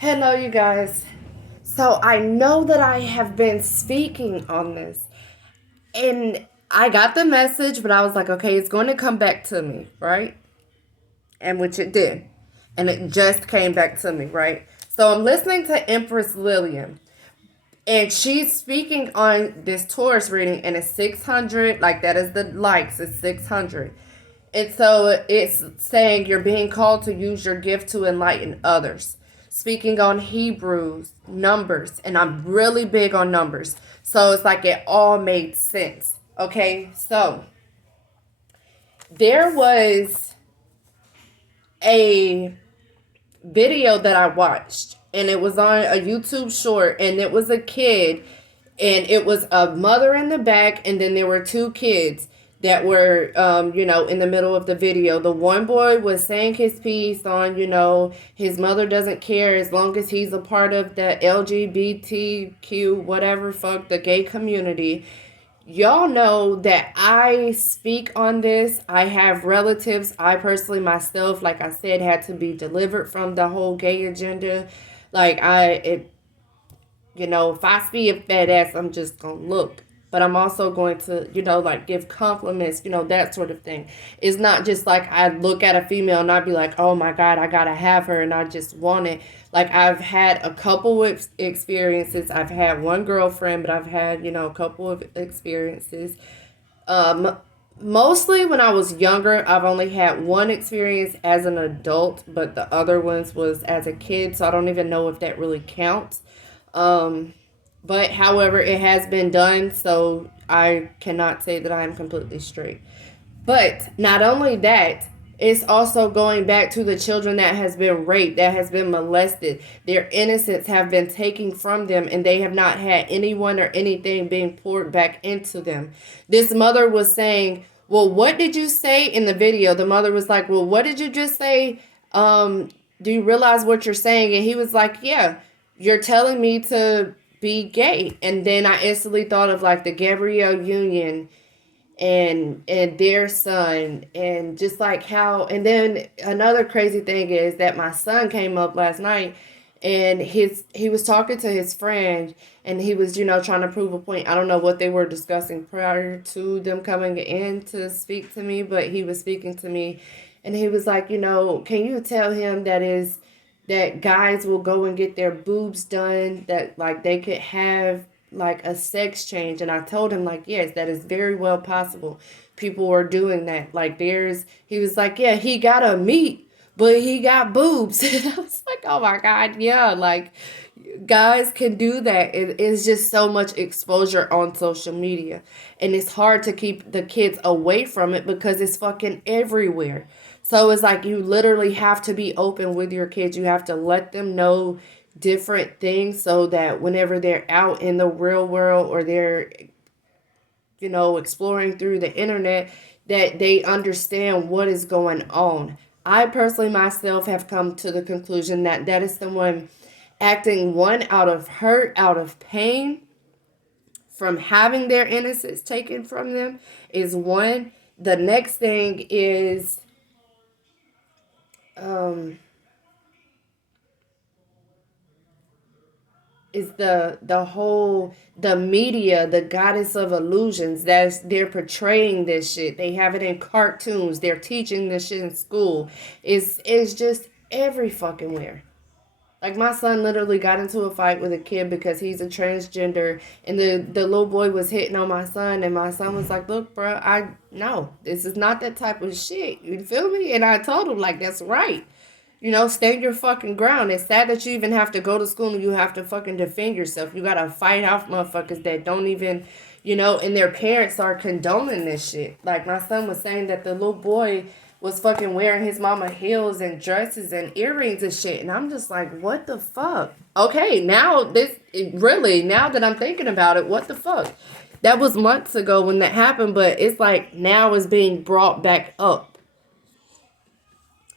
Hello, you guys. So I know that I have been speaking on this, and I got the message, but I was like, okay, it's going to come back to me, right? And which it did. And it just came back to me, right? So I'm listening to Empress Lillian, and she's speaking on this Taurus reading, and it's 600, like that is the likes, it's 600. And so it's saying you're being called to use your gift to enlighten others. Speaking on Hebrews, numbers, and I'm really big on numbers. So it's like it all made sense. Okay, so there was a video that I watched, and it was on a YouTube short, and it was a kid, and it was a mother in the back, and then there were two kids that were, in the middle of the video. The one boy was saying his piece on, his mother doesn't care as long as he's a part of the LGBTQ, whatever, fuck, the gay community. Y'all know that I speak on this. I have relatives. I personally myself, like I said, had to be delivered from the whole gay agenda. If I see a fat ass, I'm just gonna look. But I'm also going to, give compliments, that sort of thing. It's not just like I look at a female and I'd be like, oh my God, I gotta have her and I just want it. Like I've had a couple of experiences. I've had one girlfriend, but I've had, a couple of experiences. Um, Mostly when I was younger, I've only had one experience as an adult, but the other ones was as a kid, so I don't even know if that really counts. Um, but however, it has been done, so I cannot say that I am completely straight. But not only that, it's also going back to the children that has been raped, that has been molested. Their innocence have been taken from them, and they have not had anyone or anything being poured back into them. This mother was saying, well, what did you say in the video? The mother was like, well, what did you just say? Do you realize what you're saying? And he was like, yeah, you're telling me to be gay. And then I instantly thought of like the Gabrielle Union and their son, and just like how. And then another crazy thing is that my son came up last night, and he was talking to his friend, and he was trying to prove a point. I don't know what they were discussing prior to them coming in to speak to me, but he was speaking to me, and he was like, can you tell him that guys will go and get their boobs done, that like they could have like a sex change. And I told him like, yes, that is very well possible. People are doing that. Like he was like, yeah, he got a meat, but he got boobs. And I was like, oh my God, yeah, like guys can do that. It is just so much exposure on social media. And it's hard to keep the kids away from it because it's fucking everywhere. So it's like you literally have to be open with your kids. You have to let them know different things so that whenever they're out in the real world, or they're exploring through the internet, that they understand what is going on. I personally myself have come to the conclusion that that is someone acting, one, out of hurt, out of pain from having their innocence taken from them, is one. The next thing um is the media, the goddess of illusions, that's they're portraying this shit. They have it in cartoons, they're teaching this shit in school. It's just every fucking where. Like my son literally got into a fight with a kid because he's a transgender, and the little boy was hitting on my son, and my son was like, look, bro, I no, this is not that type of shit, you feel me? And I told him like, that's right. Stand your fucking ground. It's sad that you even have to go to school and you have to fucking defend yourself. You gotta fight off motherfuckers that don't even, and their parents are condoning this shit. Like my son was saying that the little boy was fucking wearing his mama heels and dresses and earrings and shit. And I'm just like, what the fuck? Okay, now that I'm thinking about it, what the fuck? That was months ago when that happened, but it's like now it's being brought back up.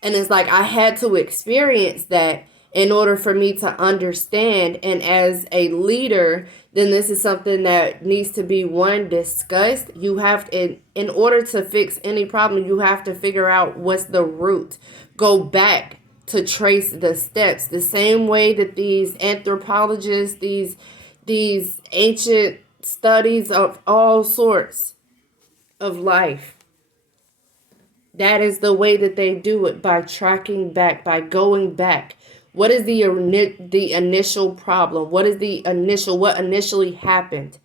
And it's like I had to experience that in order for me to understand. And as a leader, then this is something that needs to be, one, discussed. You have to, in order to fix any problem, you have to figure out what's the root. Go back to trace the steps. The same way that these anthropologists, these ancient studies of all sorts of life, that is the way that they do it, by tracking back, by going back. What is the initial problem? What initially happened?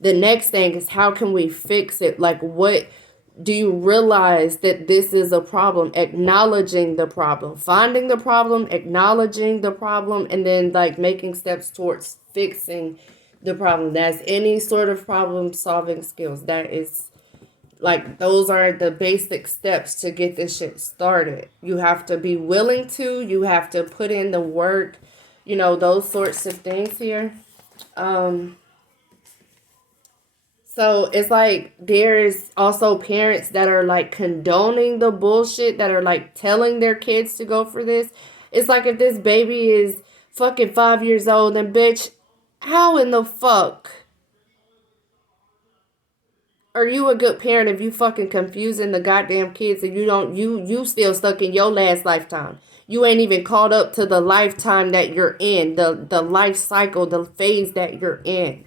The next thing is, how can we fix it? Like, what do you realize that this is a problem? Acknowledging the problem, finding the problem, acknowledging the problem, and then like making steps towards fixing the problem. That's any sort of problem solving skills. That is like, those are the basic steps to get this shit started. You have to be willing to, you have to put in the work, those sorts of things here. So it's like, there's also parents that are like condoning the bullshit, that are like telling their kids to go for this. It's like, if this baby is fucking 5 years old, then bitch, how in the fuck are you a good parent if you fucking confusing the goddamn kids and you still stuck in your last lifetime? You ain't even caught up to the lifetime that you're in, the life cycle, the phase that you're in.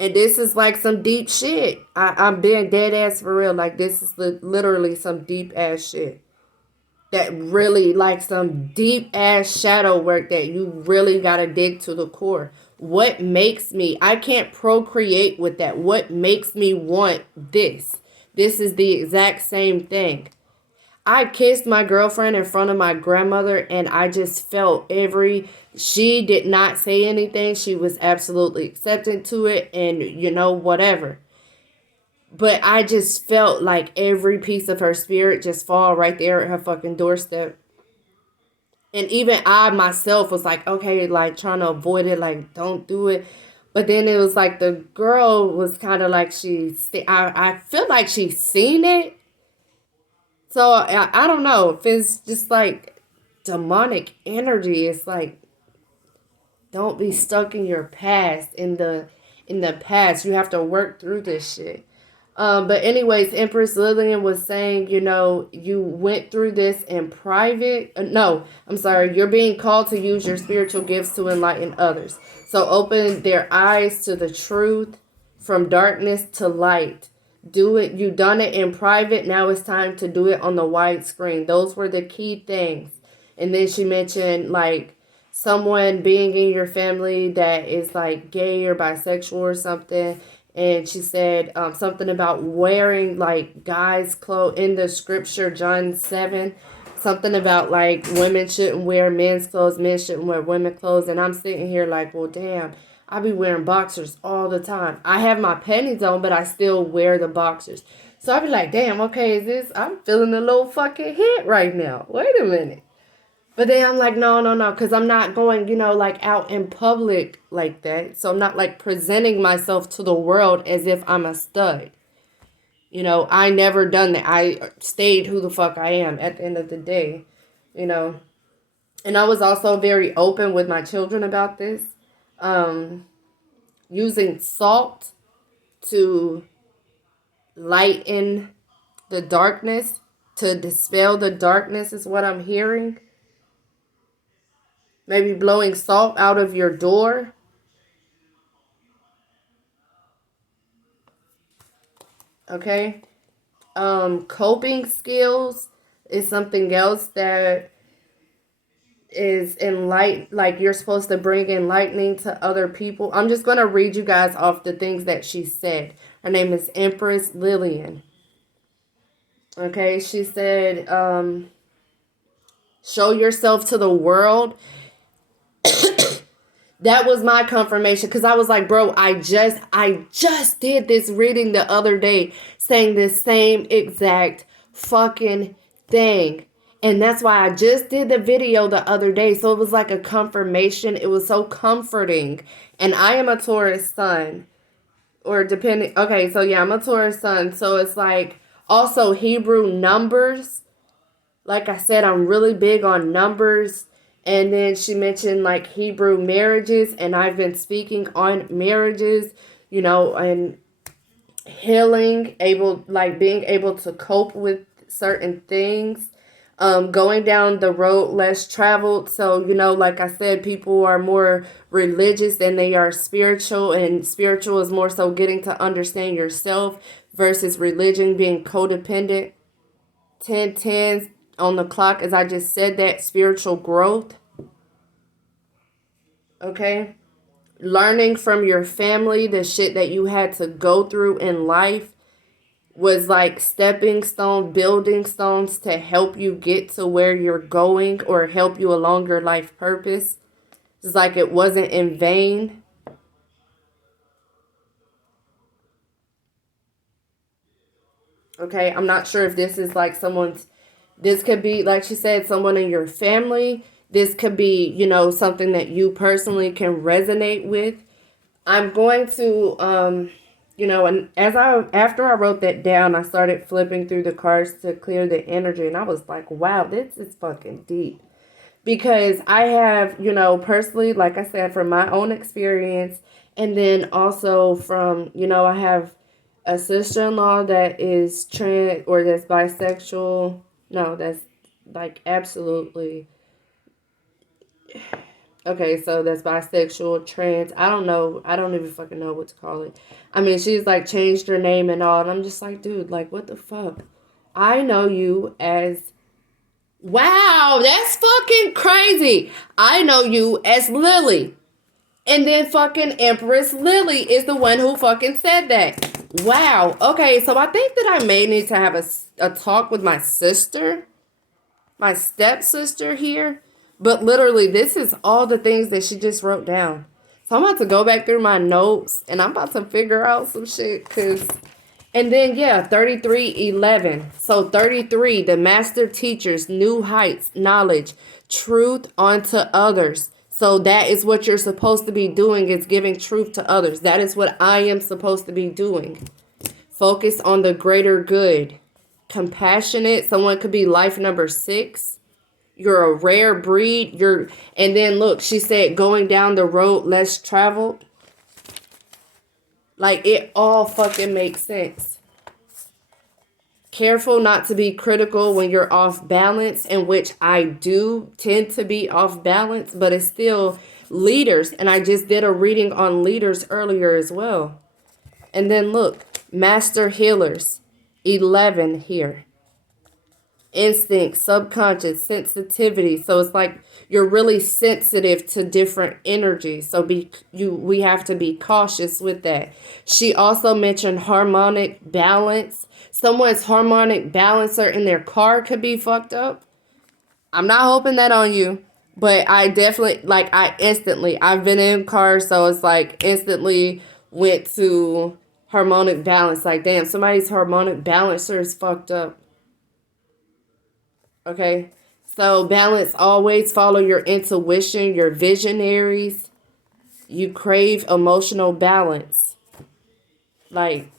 And this is like some deep shit. I'm being dead ass for real. Like, this is literally some deep ass shit. That really, like, some deep ass shadow work that you really gotta dig to the core. What makes me, I can't procreate with that. What makes me want this? This is the exact same thing. I kissed my girlfriend in front of my grandmother, and I just felt she did not say anything. She was absolutely accepting to it, and whatever. But I just felt like every piece of her spirit just fall right there at her fucking doorstep. And even I myself was like, okay, like trying to avoid it, like don't do it. But then it was like the girl was kind of like I feel like she's seen it. So I don't know if it's just like demonic energy. It's like, don't be stuck in your past, in the past. You have to work through this shit. But anyways, Empress Lillian was saying, you went through this in private. No, I'm sorry. You're being called to use your spiritual gifts to enlighten others. So open their eyes to the truth, from darkness to light. Do it. You done it in private. Now it's time to do it on the wide screen. Those were the key things. And then she mentioned like someone being in your family that is like gay or bisexual or something. And she said something about wearing like guys' clothes in the scripture, John 7. Something about like women shouldn't wear men's clothes, men shouldn't wear women's clothes. And I'm sitting here like, well, damn, I be wearing boxers all the time. I have my panties on, but I still wear the boxers. So I be like, damn, okay, I'm feeling a little fucking hit right now. Wait a minute. But then I'm like, no, because I'm not going, like out in public like that. So I'm not like presenting myself to the world as if I'm a stud. I never done that. I stayed who the fuck I am at the end of the day, And I was also very open with my children about this. Using salt to lighten the darkness, to dispel the darkness is what I'm hearing. Maybe blowing salt out of your door. Okay. Coping skills is something else that is like you're supposed to bring enlightening to other people. I'm just going to read you guys off the things that she said. Her name is Empress Lillian. Okay. She said, show yourself to the world. That was my confirmation, because I was like, bro, I just did this reading the other day saying this same exact fucking thing. And that's why I just did the video the other day. So it was like a confirmation. It was so comforting. And I am a Taurus sun, or depending. Okay, so yeah, I'm a Taurus sun. So it's like also Hebrew numbers. Like I said, I'm really big on numbers. And then she mentioned like Hebrew marriages, and I've been speaking on marriages, and healing, being able to cope with certain things. Going down the road less traveled. So, like I said, people are more religious than they are spiritual, and spiritual is more so getting to understand yourself versus religion being codependent. 10 10 on the clock, as I just said, that spiritual growth. Okay. Learning from your family the shit that you had to go through in life was like stepping stone, building stones to help you get to where you're going or help you along your life purpose. It's like it wasn't in vain. Okay, I'm not sure if this is like this could be, like she said, someone in your family. This could be, something that you personally can resonate with. I'm going to, and after I wrote that down, I started flipping through the cards to clear the energy, and I was like, wow, this is fucking deep. Because I have, personally, like I said, from my own experience, and then also from, I have a sister-in-law that is trans or that's bisexual. No, that's like absolutely. Okay, so that's bisexual, trans. I don't know. I don't even fucking know what to call it. I mean, she's like changed her name and all, and I'm just like, dude, like, what the fuck? I know you as. Wow, that's fucking crazy. I know you as Lily. And then fucking Empress Lily is the one who fucking said that. Wow. Okay, so I think that I may need to have a talk with my sister, my stepsister here. But literally, this is all the things that she just wrote down. So I'm about to go back through my notes and I'm about to figure out some shit. And then, yeah, 33:11. So 33, the master teachers, new heights, knowledge, truth onto others. So that is what you're supposed to be doing, is giving truth to others. That is what I am supposed to be doing. Focus on the greater good. Compassionate. Someone could be life number 6. You're a rare breed. And then look, she said going down the road less traveled. Like, it all fucking makes sense. Careful not to be critical when you're off balance, in which I do tend to be off balance, but it's still leaders. And I just did a reading on leaders earlier as well. And then look, master healers, 11 here. Instinct, subconscious, sensitivity. So it's like you're really sensitive to different energies. So we have to be cautious with that. She also mentioned harmonic balance. Someone's harmonic balancer in their car could be fucked up. I'm not hoping that on you, but I definitely, like, I've been in cars, so it's like instantly went to harmonic balance. Like, damn, somebody's harmonic balancer is fucked up. Okay, so balance, always follow your intuition, your visionaries. You crave emotional balance. Like,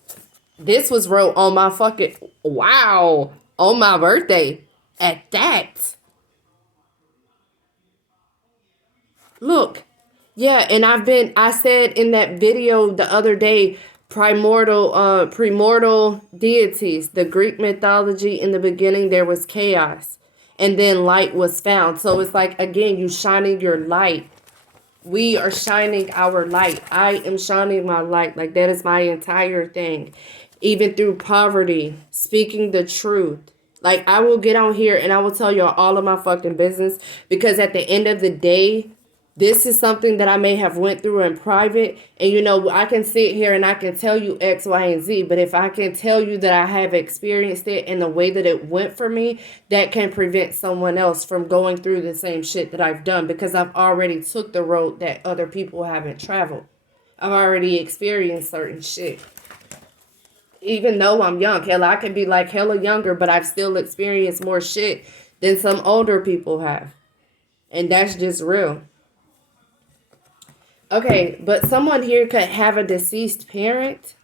this was wrote on my fucking, wow, on my birthday at that. Look, yeah, and I said in that video the other day, primordial deities, the Greek mythology, in the beginning there was chaos. And then light was found. So it's like, again, you shining your light. We are shining our light. I am shining my light. Like, that is my entire thing. Even through poverty, speaking the truth. Like, I will get on here and I will tell y'all all of my fucking business. Because at the end of the day, this is something that I may have went through in private. And, I can sit here and I can tell you X, Y, and Z. But if I can tell you that I have experienced it in the way that it went for me, that can prevent someone else from going through the same shit that I've done. Because I've already took the road that other people haven't traveled. I've already experienced certain shit. Even though I'm young. Hell, I could be like hella younger, but I've still experienced more shit than some older people have. And that's just real. Okay, but someone here could have a deceased parent.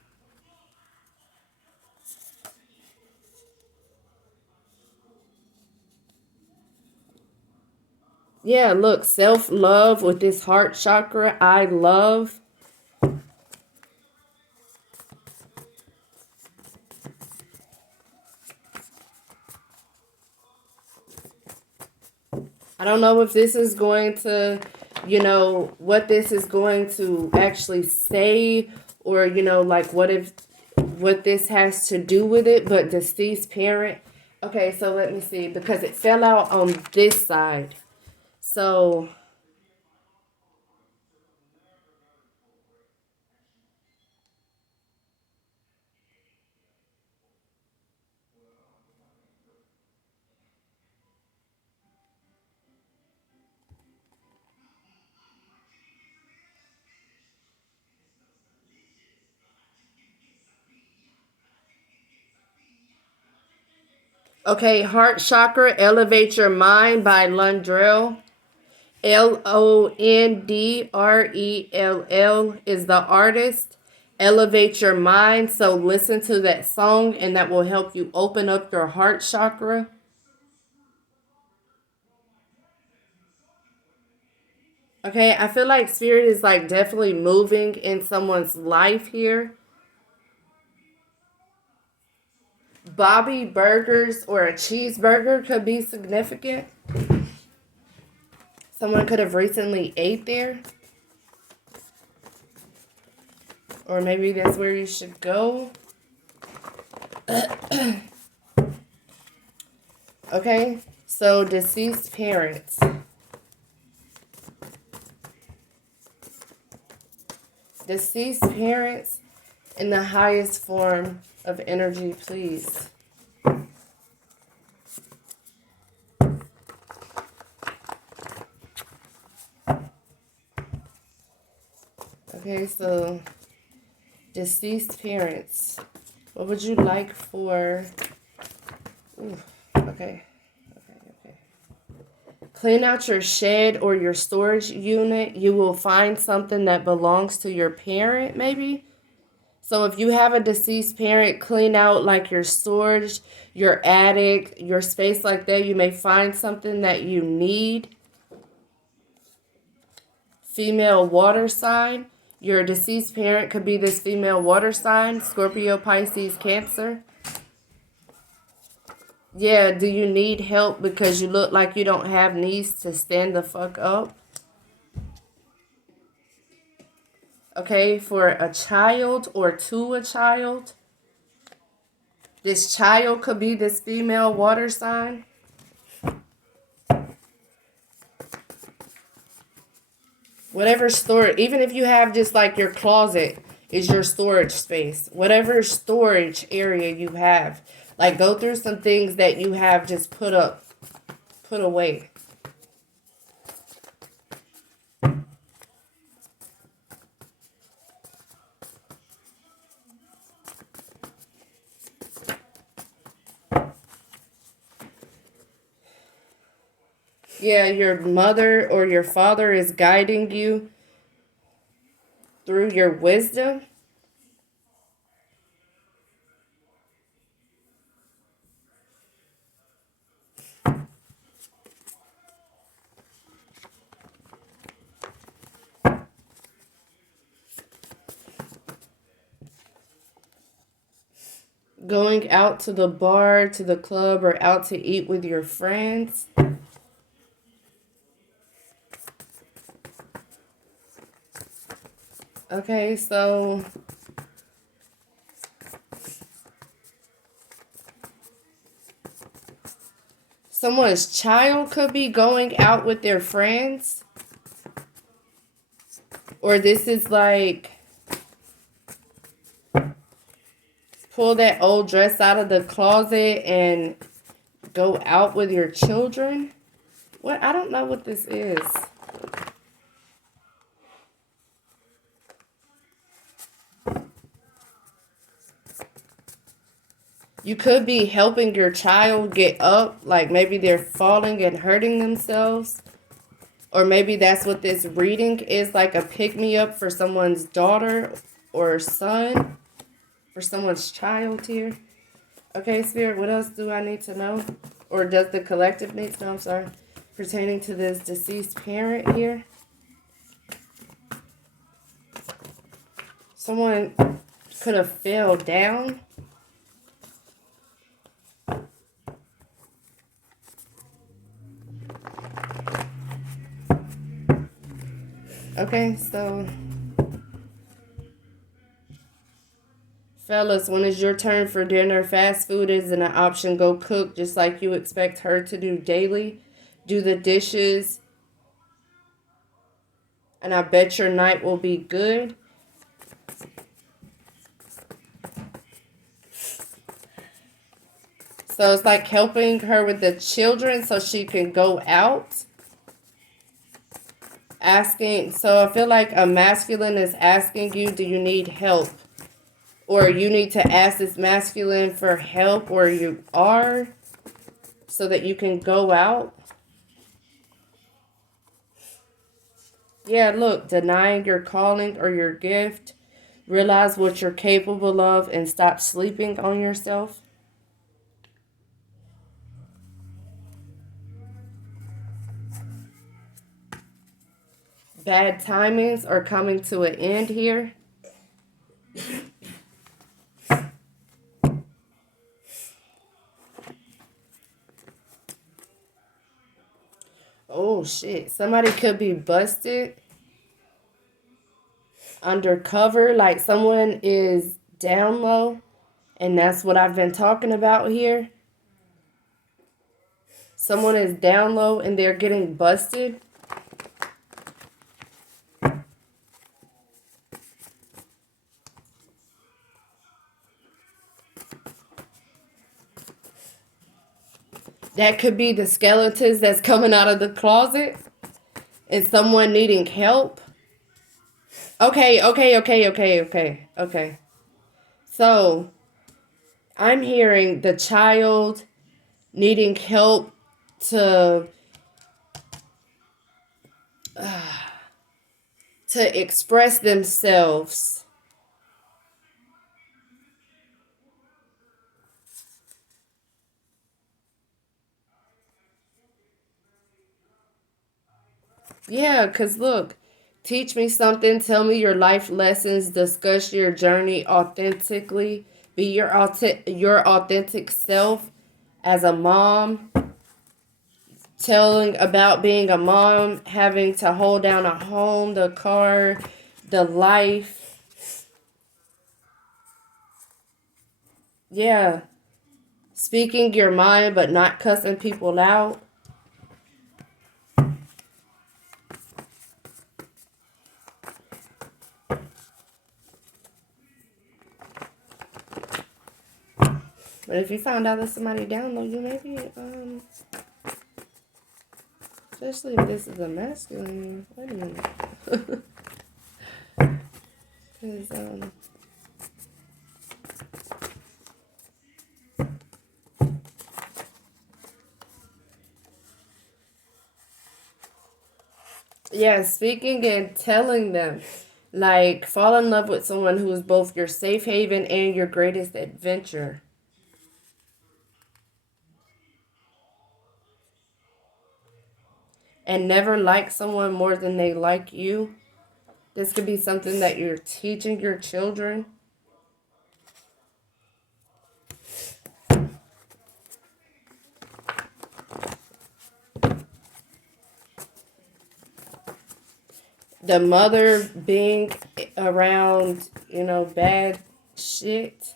Yeah, look, self-love with this heart chakra. I love. know if this is going to, what this is going to actually say, or, like what this has to do with it, but deceased parent. Okay, so let me see, because it fell out on this side. So, okay, Heart Chakra, Elevate Your Mind by Lundrell. Londrell is the artist. Elevate Your Mind. So listen to that song, and that will help you open up your heart chakra. Okay, I feel like spirit is like definitely moving in someone's life here. Bobby Burgers or a cheeseburger could be significant. Someone could have recently ate there. Or maybe that's where you should go. Okay, so deceased parents. Deceased parents in the highest form of energy, please. Okay, so deceased parents. What would you like for... Ooh, okay. Clean out your shed or your storage unit. You will find something that belongs to your parent, maybe. So if you have a deceased parent, clean out like your storage, your attic, your space like that. You may find something that you need. Female water sign. Your deceased parent could be this female water sign, Scorpio, Pisces, Cancer. Yeah, do you need help because you look like you don't have knees to stand the fuck up? Okay, for a child or to a child. This child could be this female water sign. Whatever storage, even if you have just like your closet is your storage space. Whatever storage area you have. Like go through some things that you have just put away. Yeah, your mother or your father is guiding you through your wisdom. Going out to the bar, to the club, or out to eat with your friends. Okay, so someone's child could be going out with their friends. Or this is like, pull that old dress out of the closet and go out with your children. What? I don't know what this is. You could be helping your child get up, like maybe they're falling and hurting themselves. Or maybe that's what this reading is, like a pick-me-up for someone's daughter or son, for someone's child here. Okay, Spirit, what else do I need to know? Or does the collective need to know? I'm sorry. Pertaining to this deceased parent here. Someone could have fell down. Okay, so fellas, when it's your turn for dinner, fast food isn't an option. Go cook just like you expect her to do daily. Do the dishes, and I bet your night will be good. So it's like helping her with the children so she can go out. Asking, so I feel like a masculine is asking you, do you need help? Or you need to ask this masculine for help where you are so that you can go out. Yeah, look, denying your calling or your gift. Realize what you're capable of and stop sleeping on yourself. Bad timings are coming to an end here. Oh shit, somebody could be busted undercover, like someone is down low, and that's what I've been talking about here. Someone is down low and they're getting busted. That could be the skeletons that's coming out of the closet and someone needing help. Okay. So I'm hearing the child needing help to express themselves. Yeah, because look, teach me something, tell me your life lessons, discuss your journey authentically, be your authentic self as a mom, telling about being a mom, having to hold down a home, the car, the life. Yeah, speaking your mind but not cussing people out. But if you found out that somebody down low, you maybe, especially if this is a masculine, wait a minute. Because, yeah, speaking and telling them, like, fall in love with someone who is both your safe haven and your greatest adventure. And never like someone more than they like you. This could be something that you're teaching your children. The mother being around, bad shit.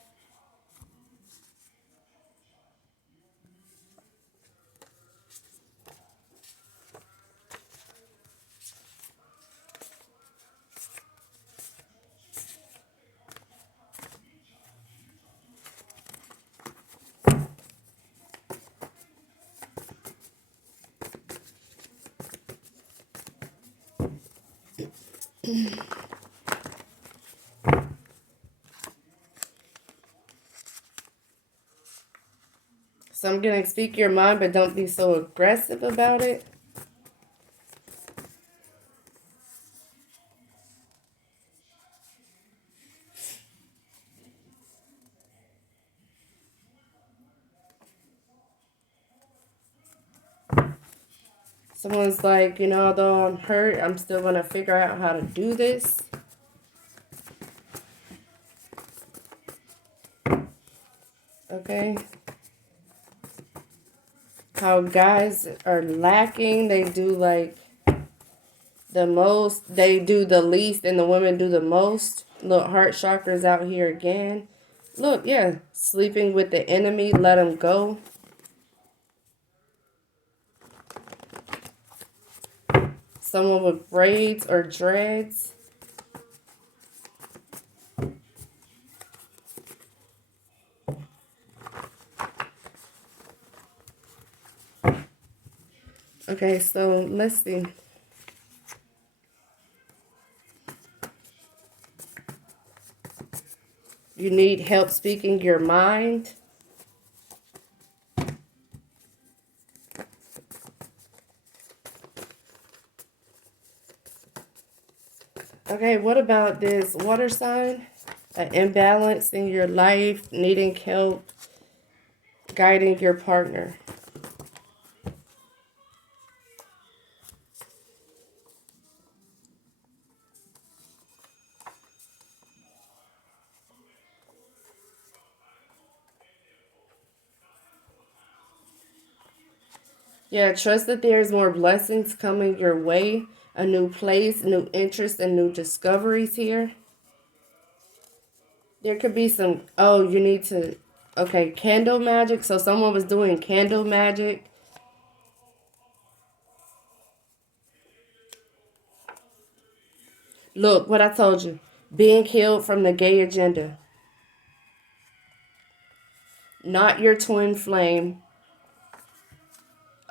So I'm going to speak your mind, but don't be so aggressive about it. Someone's like, although I'm hurt, I'm still going to figure out how to do this. Okay. How guys are lacking. They do like The most, they do the least, and the women do the most. Look, heart chakras out here again. Look, yeah, sleeping with the enemy, let them go. Someone with braids or dreads. Okay, so let's see. You need help speaking your mind. Okay, what about this water sign? An imbalance in your life, needing help, guiding your partner. Yeah, trust that there's more blessings coming your way, a new place, new interest, and new discoveries here. There could be some, oh, you need to, okay, candle magic. So someone was doing candle magic. Look, what I told you. Being healed from the gay agenda. Not your twin flame.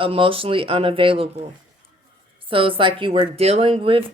Emotionally unavailable. So it's like you were dealing with